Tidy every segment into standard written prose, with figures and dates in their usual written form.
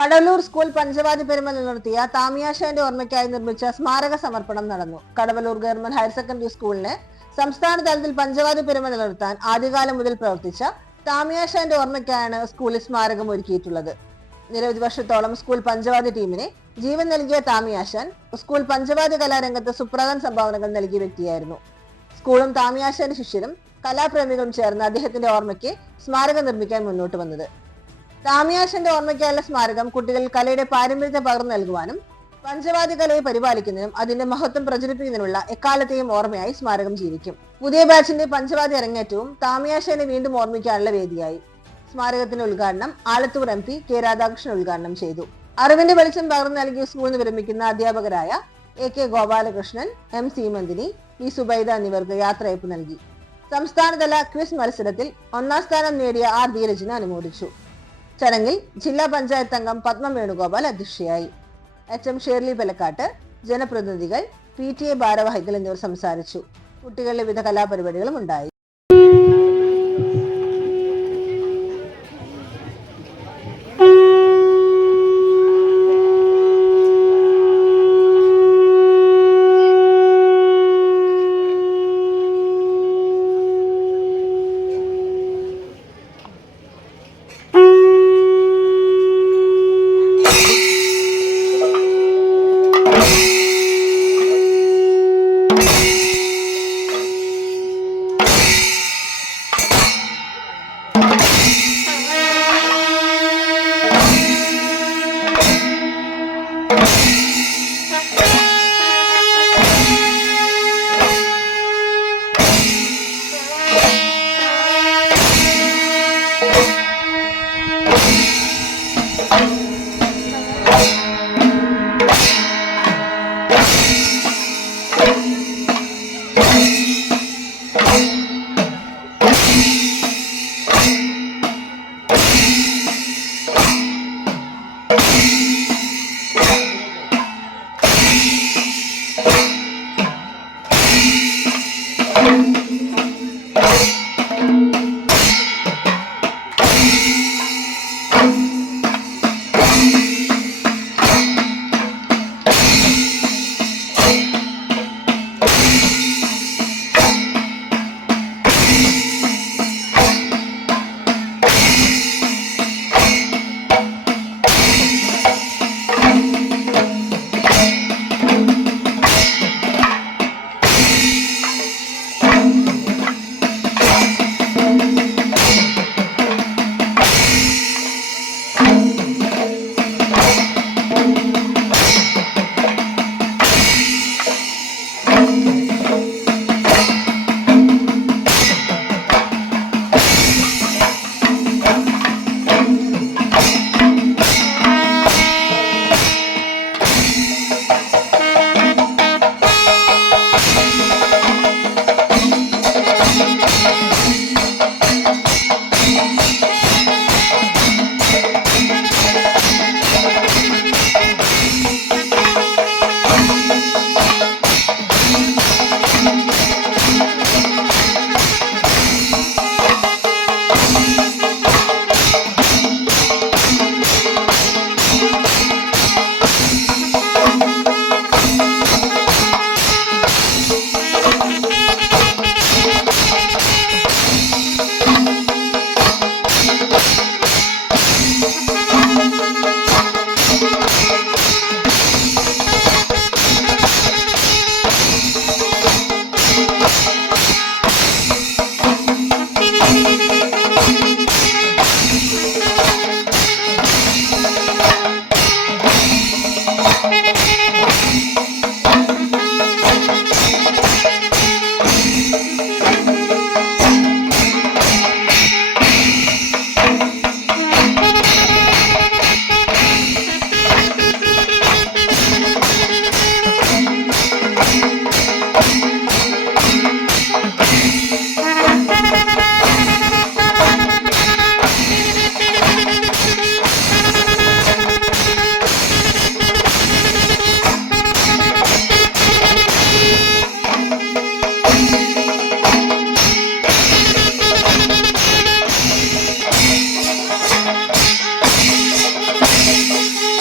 Kadavallur school പഞ്ചവാദി പെരുമ നിലനിർത്തിയ താമിയാശാന്റെ ഓർമ്മയ്ക്കായി നിർമ്മിച്ച സ്മാരക സമർപ്പണം നടന്നു. കടവല്ലൂർ ഗവൺമെന്റ് ഹയർ സെക്കൻഡറി സ്കൂളിന് സംസ്ഥാന തലത്തിൽ പഞ്ചവാദി പെരുമ നിലനിർത്താൻ ആദ്യകാലം മുതൽ പ്രവർത്തിച്ച താമിയാശാന്റെ ഓർമ്മയ്ക്കായാണ് സ്കൂളിൽ സ്മാരകം ഒരുക്കിയിട്ടുള്ളത്. നിരവധി വർഷത്തോളം സ്കൂൾ പഞ്ചവാദി ടീമിനെ ജീവൻ നൽകിയ താമിയാശാൻ സ്കൂൾ പഞ്ചവാദി കലാരംഗത്ത് സുപ്രധാന സംഭാവനകൾ നൽകിയ വ്യക്തിയായിരുന്നു. സ്കൂളും താമിയാശാന്റെ ശിഷ്യരും കലാപ്രേമികളും ചേർന്ന് അദ്ദേഹത്തിന്റെ ഓർമ്മയ്ക്ക് സ്മാരകം നിർമ്മിക്കാൻ മുന്നോട്ട് വന്നത്. താമിയാശാന്റെ ഓർമ്മയ്ക്കായുള്ള സ്മാരകം കുട്ടികൾ കലയുടെ പാരമ്പര്യത്തെ പകർന്നു നൽകുവാനും പഞ്ചവാദി കലയെ പരിപാലിക്കുന്നതിനും അതിന്റെ മഹത്വം പ്രചരിപ്പിക്കുന്നതിനുള്ള എക്കാലത്തെയും ഓർമ്മയായി സ്മാരകം ജീവിക്കും. പുതിയ ബാച്ചിന്റെ പഞ്ചവാദി അരങ്ങേറ്റവും താമിയാശാനെ വീണ്ടും ഓർമ്മിക്കാനുള്ള വേദിയായി. സ്മാരകത്തിന്റെ ഉദ്ഘാടനം ആലത്തൂർ MP കെ രാധാകൃഷ്ണൻ ഉദ്ഘാടനം ചെയ്തു. അറിവിന്റെ വെളിച്ചം പകർന്നു നൽകിയ സ്കൂളിൽ നിന്ന് വിരമിക്കുന്ന അധ്യാപകരായ AK Gopalakrishnan, M Seemanthini, P Subaida എന്നിവർക്ക് യാത്രയയപ്പ് നൽകി. സംസ്ഥാനതല ക്വിസ് മത്സരത്തിൽ 1ാം സ്ഥാനം നേടിയ R ധീരജിനെ അനുമോദിച്ചു. ചടങ്ങിൽ ജില്ലാ പഞ്ചായത്ത് അംഗം പത്മ വേണുഗോപാൽ അധ്യക്ഷയായി. HM ഷേർലി പെലക്കാട്ട്, ജനപ്രതിനിധികൾ, PTA ഭാരവാഹികൾ എന്നിവർ സംസാരിച്ചു. കുട്ടികളുടെ വിവിധ കലാപരിപാടികളും ഉണ്ടായി.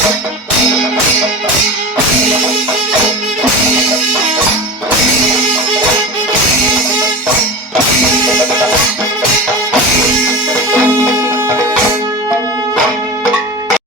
Thank you.